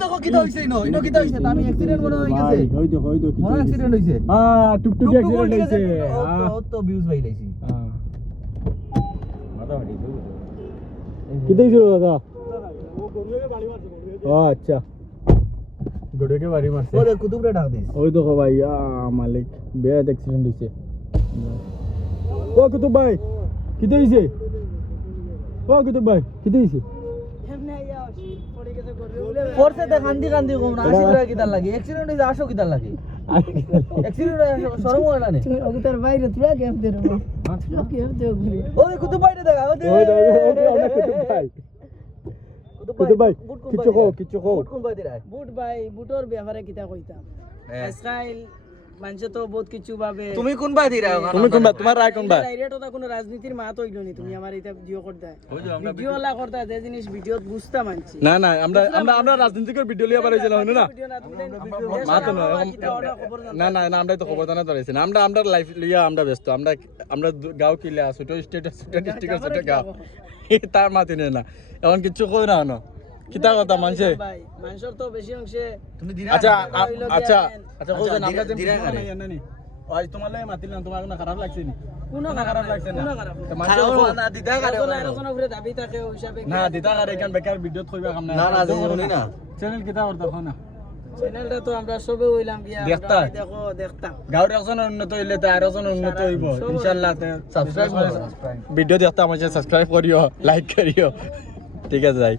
দেখো কি হইছে ইনো কি হইছে আমি অ্যাক্সিডেন্ট মনে হই গেছে ওই দেখো কি মনে অ্যাক্সিডেন্ট হইছে টুকটুক অ্যাক্সিডেন্ট হইছে তো ভিউজ পাইলাইছি মাথা ফাটি কি দেইছো দাদা ও আচ্ছা গড়েকে বাড়ি মারছে ওরে কুতুবরে ডাক দিস ওই দেখো ভাই মালিক বেয়াদ অ্যাক্সিডেন্ট হইছে ও কুতুব ভাই কি হইছে ও কুতুব ভাই কি হইছে ফোর্সে তে কান্দি কান্দি কম না 80 টাকা কিদার লাগে অ্যাক্সিডেন্ট হইছে 800 কিদার লাগে অ্যাক্সিডেন্ট শরম হয় না তুমি ওগুতার বাইরে তুই গেম দে রে তুই গেম দে ওগুলি ওই কুতুব ভাইরে দেখা ওই আমরা কুতুব ভাই কিছু কো কোন ভাই দিরা বুট ভাই বুটর ব্যাপারে কিতা কইতাম আজকাল মানুষ তো বহুত কিছু ভাবে তুমি কোন ভাই দিরা তুমি কোন ভাই তোমার রায় কোন ভাই ডাইরেক্ট ওটা কোনো রাজনীতির মাত হইলো নি তুমি আমার এটা ভিডিও করতে ভিডিও লা করতে যে জিনিস ভিডিও বুঝতা মানছি না না আমরা রাজনীতিকের ভিডিও লিয়া পারাইছিলাম না না ভিডিও না তুমি মাত না না না আমরা তো খবর জানা ধরেছি না আমরা লাইফ লিয়া আমরা ব্যস্ত আমরা গাঁও কিলা ছোট স্টেট ডিস্ট্রিক্ট ছোট গাঁও তার মাতি না এখন কিছু কই না না কিতা কথা মানছে ভাই মানুষের তো বেশি অংশে তুমি দিরা আচ্ছা আচ্ছা আচ্ছা কইছেন আমরা যে দিরা ভিডিও বানাই জানেন নি আজ তোমার লাগে মাতিলাম তোমার কোনো খারাপ লাগছে নি কোনো খারাপ লাগছে না কোনো খারাপ তো মানুষের না দিদা করে আলোচনা করে দাবি থাকে ওই হিসাবে না দিতা করে এখান বেকার ভিডিও থইবা কাম না না জানি না চ্যানেল কিতা করতে না চ্যানেলটা তো আমরা সবে হইলাম গিয়া দেখতা? আমরা দেখো দেখতাম গাঁওর একজন উন্নত হইলে তো আরো জন উন্নত হইব ইনশাআল্লাহ সাবস্ক্রাইব করো ভিডিও দেখতে আমার সাবস্ক্রাইব করিও লাইক করিও ঠিক আছে যাই